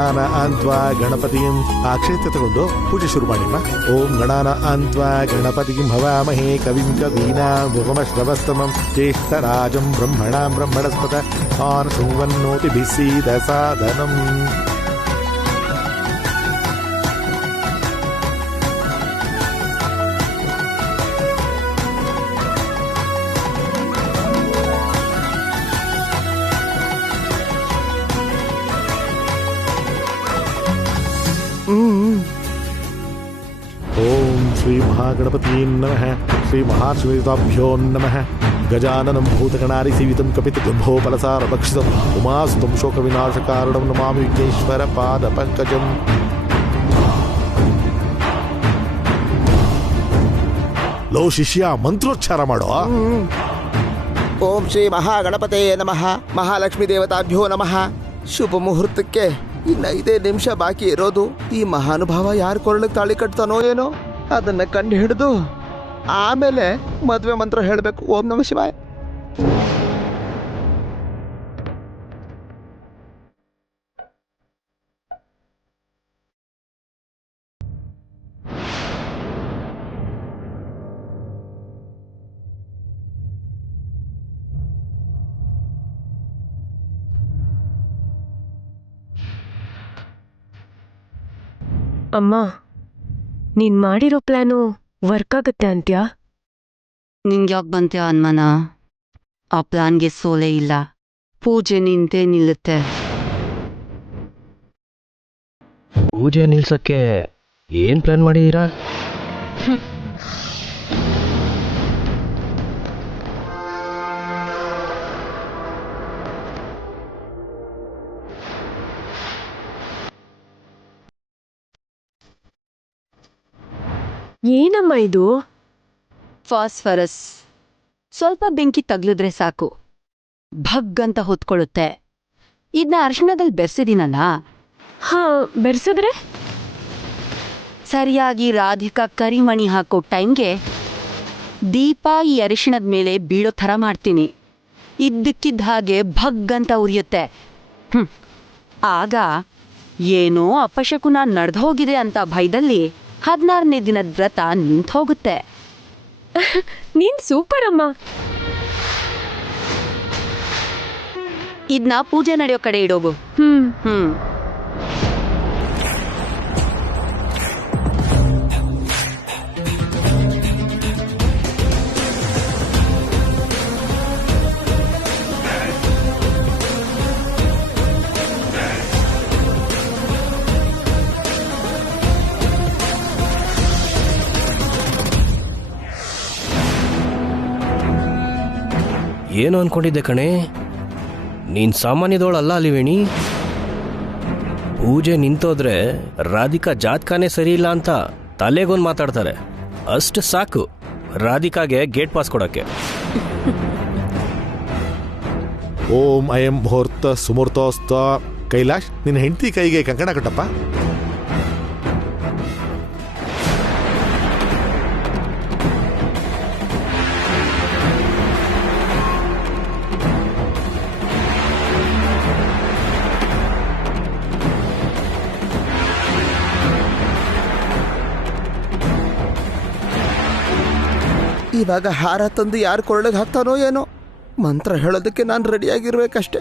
ಗಣಾನ ಅಂತ್ವಾ ಗಣಪತಿಂ. ಆ ಕ್ಷೇತ್ರ ತಗೊಂಡು ಪೂಜೆ ಶುರು ಮಾಡಿಮ್ಮ. ಓಂ ಗಣಾನ ಅಂತ್ವಾ ಗಣಪತಿಂ ಹವಾಮಹೇ ಕವಿಂ ಕವೀನಾಂ ಭುವಮಶ್ರವಸ್ತಮಂ ಜ್ಯೇಷ್ಠರಾಜಂ ಬ್ರಹ್ಮಣಾಂ ಬ್ರಹ್ಮಣಸ್ಪತ ಆನಶೃಣ್ವನ್ನೋತಿಭಿಃ ಸೀದ ಸಾಧನಂ. ಓಂ ಶ್ರೀ ಮಹಾಗಣಪತಿ ನಮಃ. ಶ್ರೀ ಮಹಾಶ್ವೇತಾಭ್ಯೋ ನಮಃ. ಗಜಾನನಂ ಭೂತಗಣಾರಿ ಸೇವಿತಂ ಕಪಿತ ಗಂಭೋಪಲಸಾರ ಭಕ್ಷಿತಂ ಉಮಾಸುತಂ ಶೋಕ ವಿನಾಶ ಕಾರಣಂ ನಮಾಮಿ ವಿಘ್ನೇಶ್ವರ ಪಾದ ಪಂಕಜಂ. ಲೋ ಶಿಷ್ಯ, ಮಂತ್ರೋಚ್ಚಾರ ಮಾಡೋ. ಓಂ ಶ್ರೀ ಮಹಾಗಣಪತೇ ನಮಃ. ಮಹಾಲಕ್ಷ್ಮೀ ದೇವತಾಭ್ಯೋ ನಮಃ. ಶುಭ ಮುಹೂರ್ತಕ್ಕೆ ಇನ್ನು 5 ನಿಮಿಷ ಬಾಕಿ ಇರೋದು. ಈ ಮಹಾನುಭಾವ ಯಾರು ಕೊರಳಿಗೆ ತಾಳಿ ಕಟ್ತಾನೋ ಏನೋ, ಅದನ್ನ ಕಂಡು ಹಿಡಿದು ಆಮೇಲೆ ಮದುವೆ ಮಂತ್ರ ಹೇಳಬೇಕು. ಓಂ ನಮಃ ಶಿವಾಯ. ಅಮ್ಮ, ನೀನ್ ಮಾಡಿರೋ ಪ್ಲಾನು ವರ್ಕ್ ಆಗತ್ತೆ ಅಂತ್ಯಾ? ನಿಂಗ್ಯಾಕೆ ಬಂತ್ಯಾ ಅನ್ಮನ? ಆ ಪ್ಲಾನ್ಗೆ ಸೋಲೇ ಇಲ್ಲ. ಪೂಜೆ ನಿಂತೇ ನಿಲ್ಲುತ್ತೆ. ಪೂಜೆ ನಿಲ್ಸಕ್ಕೆ ಏನ್ ಪ್ಲಾನ್ ಮಾಡಿದೀರಾ? ಏನಮ್ಮ ಇದು? ಫಾಸ್ಫರಸ್. ಸ್ವಲ್ಪ ಬೆಂಕಿ ತಗ್ಲಿದ್ರೆ ಸಾಕು, ಭಗ್ ಅಂತ ಹೊತ್ಕೊಳ್ಳುತ್ತೆ. ಇದನ್ನ ಅರಿಶಿಣದಲ್ಲಿ ಬೆರೆಸಿದೀನಲ್ಲ. ಹಾ, ಬೆರೆಸಿದ್ರೆ ಸರಿಯಾಗಿ ರಾಧಿಕಾ ಕರಿಮಣಿ ಹಾಕೋ ಟೈಮ್ಗೆ ದೀಪ ಈ ಅರಿಶಿಣದ ಮೇಲೆ ಬೀಳೋ ಥರ ಮಾಡ್ತೀನಿ. ಇದ್ದಕ್ಕಿದ್ದ ಹಾಗೆ ಭಗ್ ಅಂತ ಉರಿಯುತ್ತೆ. ಆಗ ಏನೋ ಅಪಶಕುನ ನಡೆದು ಹೋಗಿದೆ ಅಂತ ಭಯದಲ್ಲಿ 16ನೇ ದಿನದ ವ್ರತ ನಿಂತು ಹೋಗುತ್ತೆ. ನೀನ್ ಸೂಪರ್ ಅಮ್ಮ. ಇದನ್ನ ಪೂಜೆ ನಡೆಯೋ ಕಡೆ ಇಡೋಗು. ಏನು ಅನ್ಕೊಂಡಿದ್ದೆ ಕಣೆ, ನೀನ್ ಸಾಮಾನ್ಯದವಳಲ್ಲ ಅಲಿವೇಣಿ. ಪೂಜೆ ನಿಂತೋದ್ರೆ ರಾಧಿಕಾ ಜಾತಕನೇ ಸರಿ ಇಲ್ಲ ಅಂತ ತಲೆಗೊಂದು ಮಾತಾಡ್ತಾರೆ. ಅಷ್ಟು ಸಾಕು ರಾಧಿಕಾಗೆ ಗೇಟ್ ಪಾಸ್ ಕೊಡಕ್ಕೆ. ಓಂ ಅಯಂ ಮುಹೂರ್ತ ಸುಮೂರ್ತೋಸ್ತ. ಕೈಲಾಶ್, ನಿನ್ನ ಹೆಂಡತಿ ಕೈಗೆ ಕಂಕಣ ಕಟ್ಟಪ್ಪ. ಇವಾಗ ಹಾರ ತಂದು ಯಾರು ಕೊರಳಿಗೆ ಹಾಕ್ತಾನೋ ಏನೋ. ಮಂತ್ರ ಹೇಳೋದಕ್ಕೆ ನಾನು ರೆಡಿಯಾಗಿರ್ಬೇಕಷ್ಟೆ.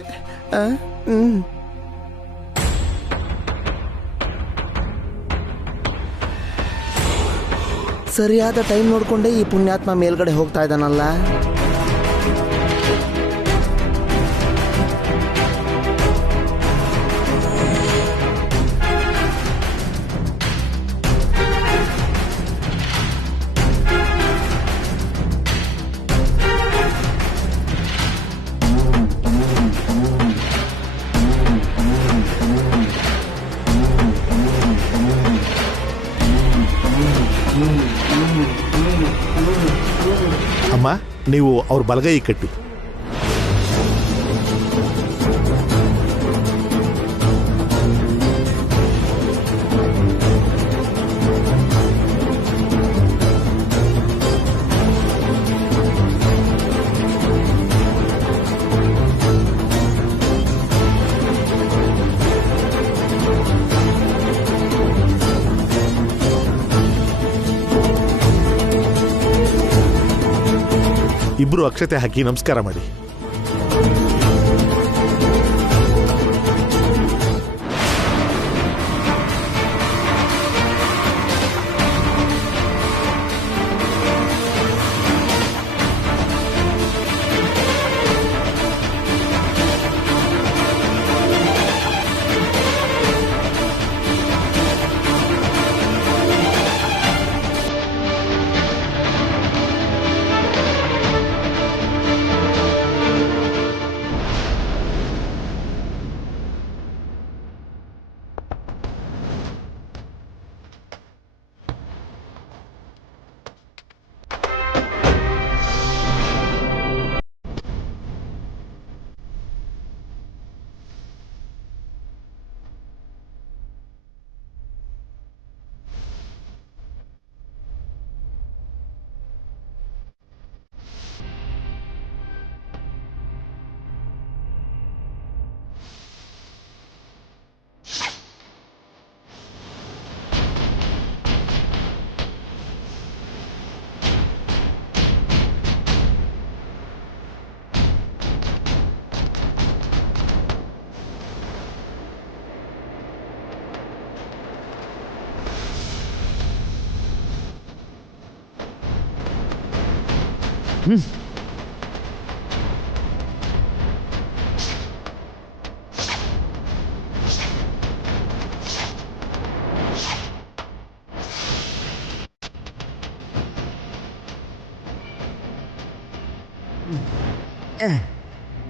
ಸರಿಯಾದ ಟೈಮ್ ನೋಡ್ಕೊಂಡೆ ಈ ಪುಣ್ಯಾತ್ಮ ಮೇಲ್ಗಡೆ ಹೋಗ್ತಾ ಇದ್ದಾನಲ್ಲ. ಅಮ್ಮ, ನೀವು ಅವ್ರ ಬಲಗೈ ಕಟ್ಟಿ. ಇಬ್ರು ಅಕ್ಷತೆ ಹಾಕಿ ನಮಸ್ಕಾರ ಮಾಡಿ.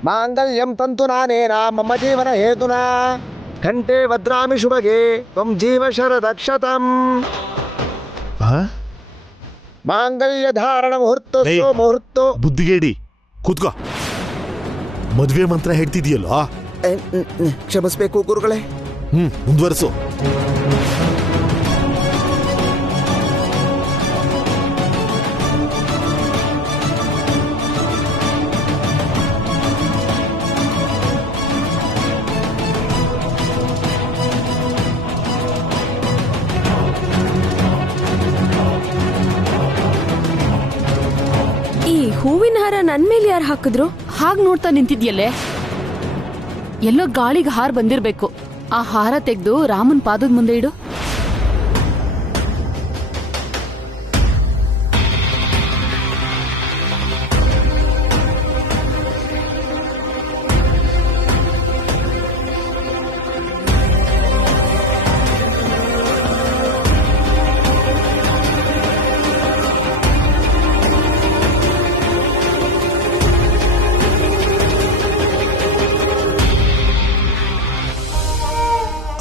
ಮಾಂಗಲ್ಯಂ ತಂತು ನಾನೇನ ಮಮ ಜೀವನ ಹೇತುನ ಕಂಠೆ ಭದ್ರಾಮಿ ಶುಭಗೆ ತ್ವಂ ಜೀವ ಶರದಕ್ಷತಂ ಮಾಂಗಲ್ಯ ಧಾರಣ ಮುಹೂರ್ತ ಏಯ್. ಮುಹೂರ್ತೋ. ಬುದ್ಧಿಗೇಡಿ ಕೂತ್ಕೋ. ಮದ್ವೆ ಮಂತ್ರ ಹೇಳ್ತಿದೀಯಲ್ಲೋ. ಕ್ಷಮಿಸ್ಬೇಕು ಗುರುಗಳೇ. ಮುಂದುವರಿಸು. ಈ ಹೂವಿನ ಹಾರ ನನ್ ಮೇಲೆ ಯಾರು ಹಾಕಿದ್ರು? ಹಾಗ್ ನೋಡ್ತಾ ನಿಂತಿದ್ಯಲ್ಲೇ, ಎಲ್ಲೋ ಗಾಳಿಗೆ ಹಾರ ಬಂದಿರ್ಬೇಕು. ಆ ಹಾರ ತೆಗೆದು ರಾಮನ್ ಪಾದದ ಮುಂದೆ ಇಡು.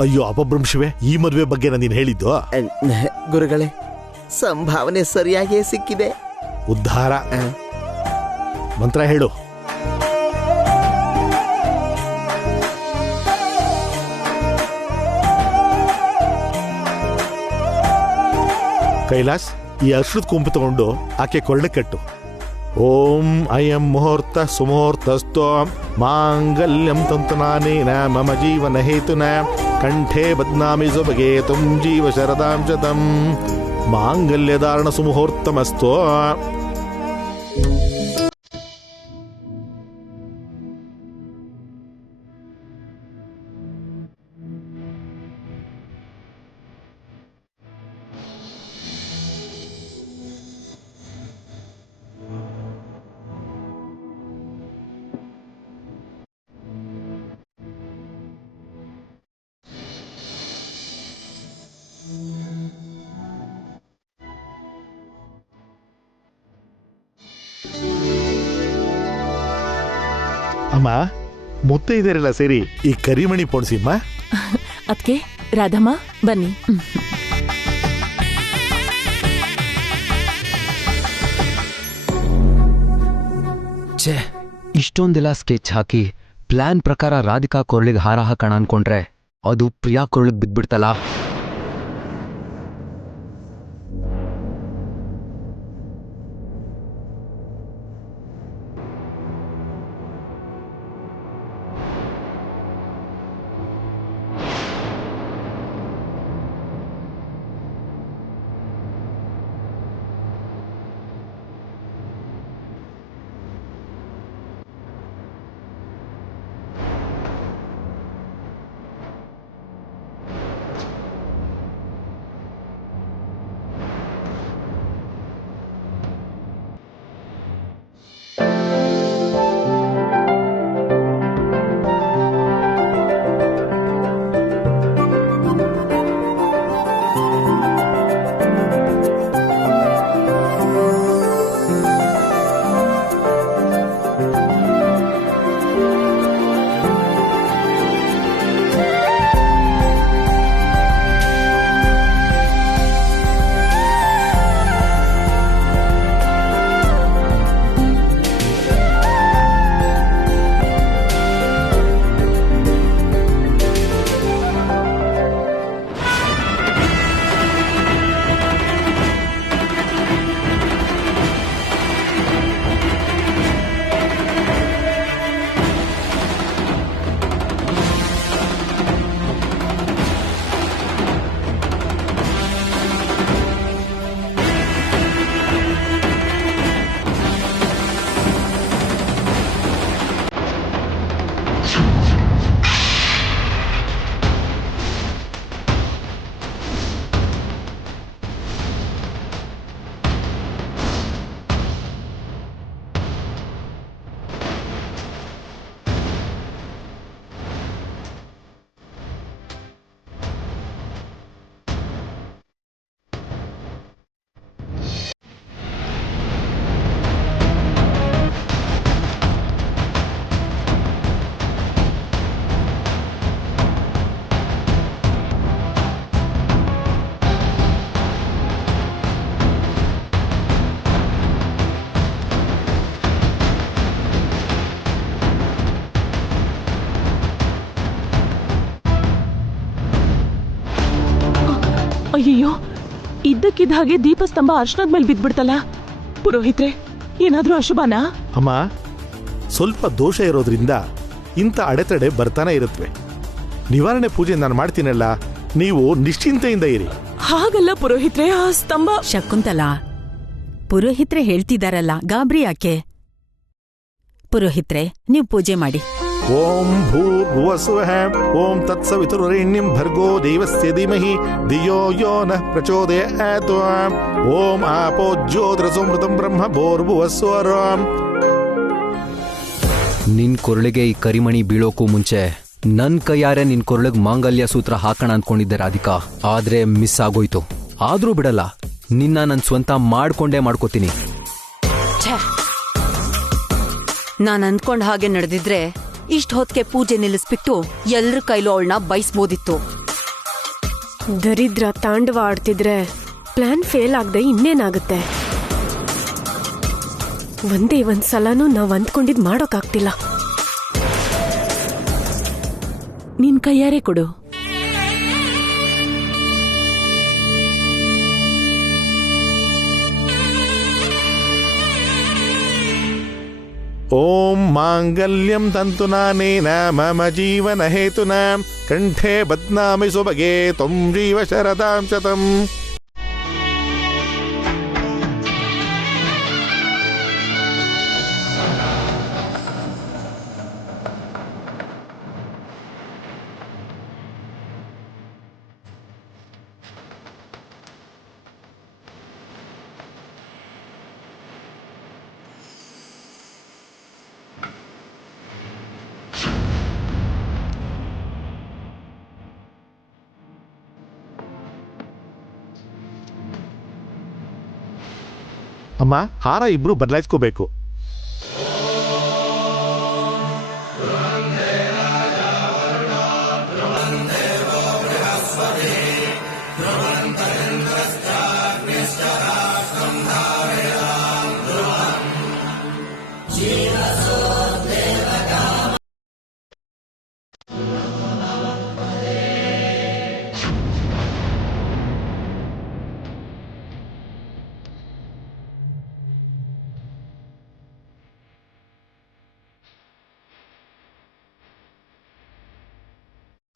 ಅಯ್ಯೋ ಅಪಭ್ರಂಶವೇ, ಈ ಮದುವೆ ಬಗ್ಗೆ ನೀನು ಹೇಳಿದ್ದು ಗುರುಗಳೇ, ಸಂಭಾವನೆ ಸರಿಯಾಗಿಯೇ ಸಿಕ್ಕಿದೆ. ಉದ್ಧಾರ. ಮಂತ್ರ ಹೇಳು. ಕೈಲಾಸ್, ಈ ಅಶ್ರುತ್ ಕುಂಪು ತಗೊಂಡು ಆಕೆ ಕೊರಳೆ ಕಟ್ಟು. ಓಂ ಅಯಂ ಮುಹೂರ್ತ ಸುಮುಹೂರ್ತಸ್ತೋ ಮಾಂಗಲ್ಯಂ ತಂತುನಾನೇನ ಮಮ ಜೀವನ ಹೇತುನ ಕಂಠೆ ಬದ್ನಾಮಿ ಸುಭಗೆ ತುಂ ಜೀವ ಶರದಾಂ ಶತಂ ಮಾಂಗಲ್ಯ ಧಾರಣ ಸುಮುಹೂರ್ತಮಸ್ತೋ. ಅಮ್ಮ, ಮುತ್ತೈದರೆಲ್ಲ ಸೇರಿ ಈ ಕರಿಮಣಿ ಪೋಣಿಸಿಮ್ಮ. ಅದ್ಕೆ ರಾಧಮ್ಮ ಬನ್ನಿ. ಛೇ, ಇಷ್ಟೊಂದೆಲ್ಲ ಸ್ಕೆಚ್ ಹಾಕಿ ಪ್ಲಾನ್ ಪ್ರಕಾರ ರಾಧಿಕಾ ಕೊರಳಿಗೆ ಹಾರ ಹಾಕೋಣ ಅನ್ಕೊಂಡ್ರೆ ಅದು ಪ್ರಿಯಾ ಕೊರಳಿಗೆ ಬಿದ್ಬಿಡ್ತಲ್ಲ. ಇದ್ದಕ್ಕಿದ್ದ ಹಾಗೆ ದೀಪಸ್ತಂಭ ಅರ್ಶನದ ಮೇಲೆ ಬಿದ್ಬಿಡ್ತಲ್ಲ. ಪುರೋಹಿತ್ರೆ, ಏನಾದ್ರೂ ಅಶುಭನಾ? ಅಮ್ಮ, ಸ್ವಲ್ಪ ದೋಷ ಇರೋದ್ರಿಂದ ಇಂಥ ಅಡೆತಡೆ ಬರ್ತಾನೆ ಇರುತ್ತವೆ. ನಿವಾರಣೆ ಪೂಜೆ ನಾನು ಮಾಡ್ತೀನಲ್ಲ, ನೀವು ನಿಶ್ಚಿಂತೆಯಿಂದ ಇರಿ. ಹಾಗಲ್ಲ ಪುರೋಹಿತ್ರೆ, ಆ ಸ್ತಂಭ. ಶಕುಂತಲಾ, ಪುರೋಹಿತ್ರೆ ಹೇಳ್ತಿದಾರಲ್ಲ, ಗಾಬ್ರಿ ಯಾಕೆ? ಪುರೋಹಿತ್ರೆ, ನೀವು ಪೂಜೆ ಮಾಡಿ. ಓಂ ಭೂರ್ಭುವಸ್ವಃ ಓಂ ತತ್ಸವಿತುರ್ವರೆಣ್ಯಂ ಭರ್ಗೋ ದೇವಸ್ಯ ಧೀಮಹಿ ಧಿಯೋ ಯೋ ನಃ ಪ್ರಚೋದಯಾತ್. ಓಂ ಆಪೋ ಜ್ಯೋತಿರಸೋಮೃತಂ ಬ್ರಹ್ಮ ಭೂರ್ಭುವಸ್ವಃ. ನಿನ್ ಕೊರಳಿಗೆ ಈ ಕರಿಮಣಿ ಬೀಳೋಕ್ಕೂ ಮುಂಚೆ ನನ್ ಕೈಯಾರೆ ನಿನ್ ಕೊರಳಿಗೆ ಮಾಂಗಲ್ಯ ಸೂತ್ರ ಹಾಕೋಣ ಅಂದ್ಕೊಂಡಿದ್ದೆ ರಾಧಿಕಾ, ಆದ್ರೆ ಮಿಸ್ ಆಗೋಯ್ತು. ಆದ್ರೂ ಬಿಡಲ್ಲ, ನಿನ್ನ ನನ್ ಸ್ವಂತ ಮಾಡ್ಕೊಂಡೇ ಮಾಡ್ಕೋತೀನಿ. ನಾನ್ ಅಂದ್ಕೊಂಡ್ ಹಾಗೆ ನಡೆದಿದ್ರೆ ಇಷ್ಟ ಹೊತ್ತಿಗೆ ಪೂಜೆ ನಿಲ್ಲಿಸ್ಬಿಟ್ಟು ಎಲ್ರ ಕೈಲೂ ಅವಳನ್ನ ಬಯಸ್ಬೋದಿತ್ತು. ದರಿದ್ರ ತಾಂಡವ ಆಡ್ತಿದ್ರೆ ಪ್ಲಾನ್ ಫೇಲ್ ಆಗದೆ ಇನ್ನೇನಾಗುತ್ತೆ? ಒಂದೇ ಒಂದ್ಸಲನೂ ನಾವ್ ಅಂದ್ಕೊಂಡಿದ್ ಮಾಡೋಕ್ಕಾಗ್ತಿಲ್ಲ. ನಿನ್ ಕೈಯಾರೆ ಕೊಡು. ಓಂ ಮಾಂಗಲ್ಯಂ ತಂತುನಾನೇನ ಮಮ ಜೀವನ ಹೇತುನ ಕಂಠೆ ಬದ್ನಾಮಿ ಸುಭಗೆ ತ್ವಂ ಜೀವ ಶರದಾಂ ಶತಂ. ಅಮ್ಮ, ಹಾರ ಇಬ್ರು ಬದಲಾಯಿಸ್ಕೋಬೇಕು.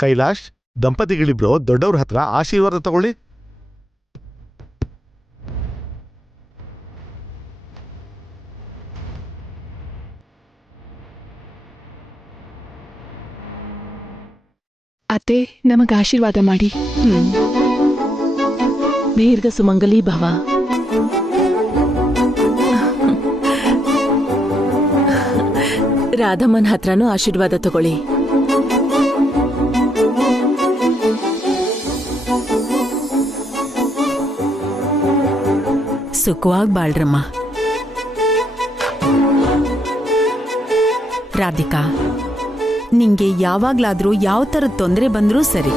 ಕೈಲಾಶ್, ದಂಪತಿಗಳಿಬ್ರು ದೊಡ್ಡವ್ರ ಹತ್ರ ಆಶೀರ್ವಾದ ತಗೊಳ್ಳಿ. ಅತ್ತೆ, ನಮಗ ಆಶೀರ್ವಾದ ಮಾಡಿ. ದೀರ್ಘ ಸುಮಂಗಲಿ ಭವ. ರಾಧಮ್ಮನ ಹತ್ರನೂ ಆಶೀರ್ವಾದ ತಗೊಳ್ಳಿ. ಸುಖವಾಗಿ ಬಾಳ್ರಮ್ಮ. ರಾಧಿಕಾ, ನಿಂಗೆ ಯಾವಾಗ್ಲಾದ್ರೂ ಯಾವ ಥರದ ತೊಂದರೆ ಬಂದ್ರೂ ಸರಿ,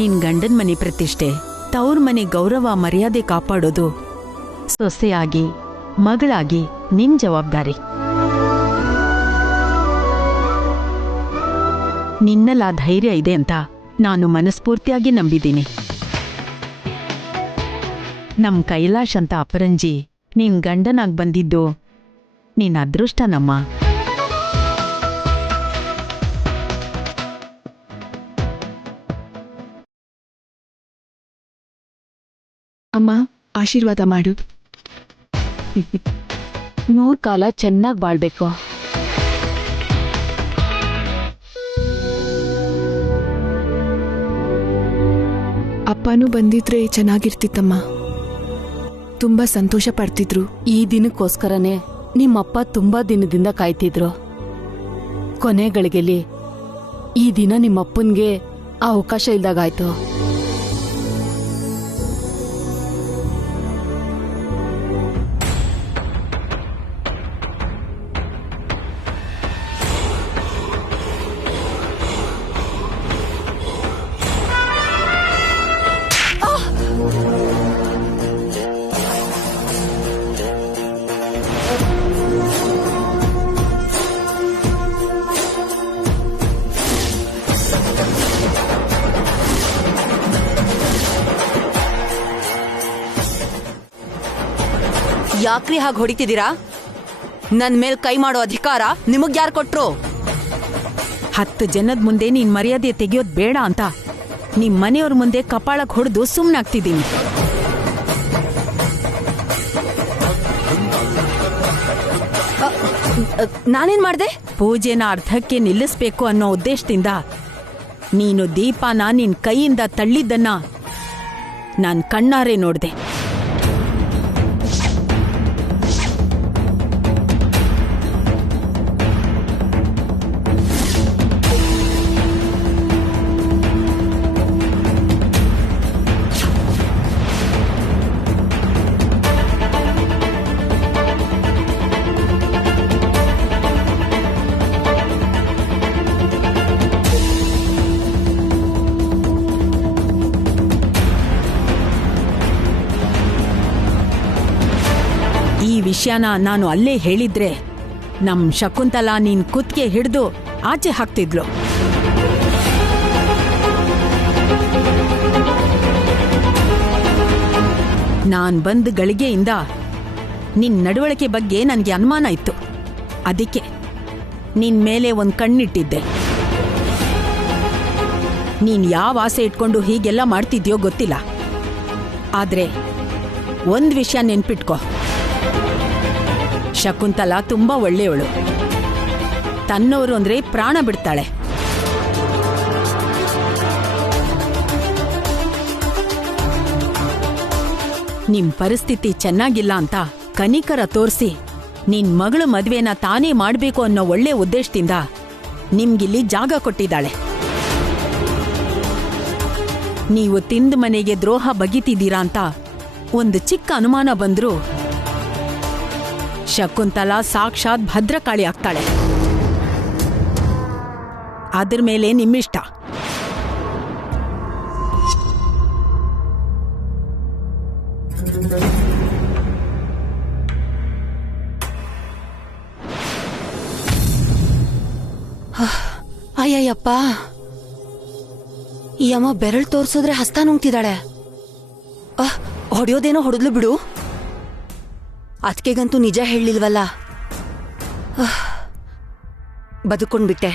ನಿನ್ ಗಂಡನ್ ಮನೆ ಪ್ರತಿಷ್ಠೆ, ತವ್ರ ಮನೆ ಗೌರವ ಮರ್ಯಾದೆ ಕಾಪಾಡೋದು ಸೊಸೆಯಾಗಿ ಮಗಳಾಗಿ ನಿನ್ ಜವಾಬ್ದಾರಿ. ನಿನ್ನಲ್ಲ ಧೈರ್ಯ ಇದೆ ಅಂತ ನಾನು ಮನಸ್ಫೂರ್ತಿಯಾಗಿ ನಂಬಿದ್ದೀನಿ. ನಮ್ ಕೈಲಾಶ್ ಅಂತ ಅಪರಂಜಿ ನಿನ್ ಗಂಡನಾಗ್ ಬಂದಿದ್ದು ನಿನ್ ಅದೃಷ್ಟ ನಮ್ಮ. ಅಮ್ಮ, ಆಶೀರ್ವಾದ ಮಾಡು. 100 ಕಾಲ ಚೆನ್ನಾಗಿ ಬಾಳ್ಬೇಕು. ಅಪ್ಪನೂ ಬಂದಿದ್ರೆ ಚೆನ್ನಾಗಿರ್ತಿತ್ತಮ್ಮ. ತುಂಬಾ ಸಂತೋಷ ಪಡ್ತಿದ್ರು. ಈ ದಿನಕ್ಕೋಸ್ಕರನೇ ನಿಮ್ಮಪ್ಪ ತುಂಬಾ ದಿನದಿಂದ ಕಾಯ್ತಿದ್ರು. ಕೊನೆ ಗಳಿಗೆಲಿ ಈ ದಿನ ನಿಮ್ಮಪ್ಪನ್ಗೆ ಆ ಅವಕಾಶ ಇಲ್ದಾಗಾಯ್ತು. ಯಾಕ್ರಿ ಹಾಗೆ ಹೊಡಿತಿದ್ದೀರಾ? ನನ್ ಮೇಲ್ ಕೈ ಮಾಡೋ ಅಧಿಕಾರ ನಿಮಗ್ ಯಾರು ಕೊಟ್ರು? 10 ಜನದ ಮುಂದೆ ನೀನ್ ಮರ್ಯಾದೆ ತೆಗೆಯೋದ್ ಬೇಡ ಅಂತ ನಿಮ್ ಮನೆಯವ್ರ ಮುಂದೆ ಕಪಾಳಕ್ ಹೊಡೆದು ಸುಮ್ನಾಗ್ತಿದ್ದೀನಿ. ನಾನೇನ್ ಮಾಡ್ದೆ? ಪೂಜೆನ ಅರ್ಧಕ್ಕೆ ನಿಲ್ಲಿಸ್ಬೇಕು ಅನ್ನೋ ಉದ್ದೇಶದಿಂದ ನೀನು ದೀಪಾನ ನಿನ್ ಕೈಯಿಂದ ತಳ್ಳಿದ್ದನ್ನ ನಾನ್ ಕಣ್ಣಾರೆ ನೋಡ್ದೆ. ಈ ವಿಷಯನ ನಾನು ಅಲ್ಲೇ ಹೇಳಿದ್ರೆ ನಮ್ ಶಕುಂತಲಾ ನೀನ್ ಕುತ್ತಿಗೆ ಹಿಡಿದು ಆಚೆ ಹಾಕ್ತಿದ್ಲು. ನಾನ್ ಬಂದ ಗಳಿಗೆಯಿಂದ ನಿನ್ ನಡವಳಿಕೆ ಬಗ್ಗೆ ನನ್ಗೆ ಅನುಮಾನ ಇತ್ತು. ಅದಕ್ಕೆ ನಿನ್ ಮೇಲೆ ಒಂದ್ ಕಣ್ಣಿಟ್ಟಿದ್ದೆ. ನೀನ್ ಯಾವ ಆಸೆ ಇಟ್ಕೊಂಡು ಹೀಗೆಲ್ಲ ಮಾಡ್ತಿದ್ಯೋ ಗೊತ್ತಿಲ್ಲ. ಆದ್ರೆ ಒಂದ್ ವಿಷಯ ನೆನ್ಪಿಟ್ಕೋ, ಶಕುಂತಲಾ ತುಂಬಾ ಒಳ್ಳೆಯವಳು. ತನ್ನವರು ಅಂದ್ರೆ ಪ್ರಾಣ ಬಿಡ್ತಾಳೆ. ನಿಮ್ ಪರಿಸ್ಥಿತಿ ಚೆನ್ನಾಗಿಲ್ಲ ಅಂತ ಕನಿಕರ ತೋರಿಸಿ ನಿನ್ ಮಗಳ ಮದ್ವೆನ ತಾನೇ ಮಾಡ್ಬೇಕು ಅನ್ನೋ ಒಳ್ಳೆ ಉದ್ದೇಶದಿಂದ ನಿಮ್ಗಿಲ್ಲಿ ಜಾಗ ಕೊಟ್ಟಿದ್ದಾಳೆ. ನೀವು ತಿಂದ ಮನೆಗೆ ದ್ರೋಹ ಬಗಿತಿದ್ದೀರಾ ಅಂತ ಒಂದು ಚಿಕ್ಕ ಅನುಮಾನ ಬಂದ್ರೂ ಶಕುಂತಲಾ ಸಾಕ್ಷಾತ್ ಭದ್ರಕಾಳಿ ಆಗ್ತಾಳೆ. ಅದ್ರ ಮೇಲೆ ನಿಮ್ಮಿಷ್ಟ. ಅಯ್ಯಯ್ಯಪ್ಪ, ಈ ಅಮ್ಮ ಬೆರಳು ತೋರ್ಸಿದ್ರೆ ಹಸ್ತ ನುಂಗ್ತಿದ್ದಾಳೆ. ಹೊಡೆಯೋದೇನೋ ಹೊಡೆದ್ಲು ಬಿಡು. ಅದಕ್ಕೆಗಂತೂ ನಿಜ ಹೇಳಿಲ್ವಲ್ಲ. ಬದುಕೊಂಡ್ಬಿಟ್ಟೆ.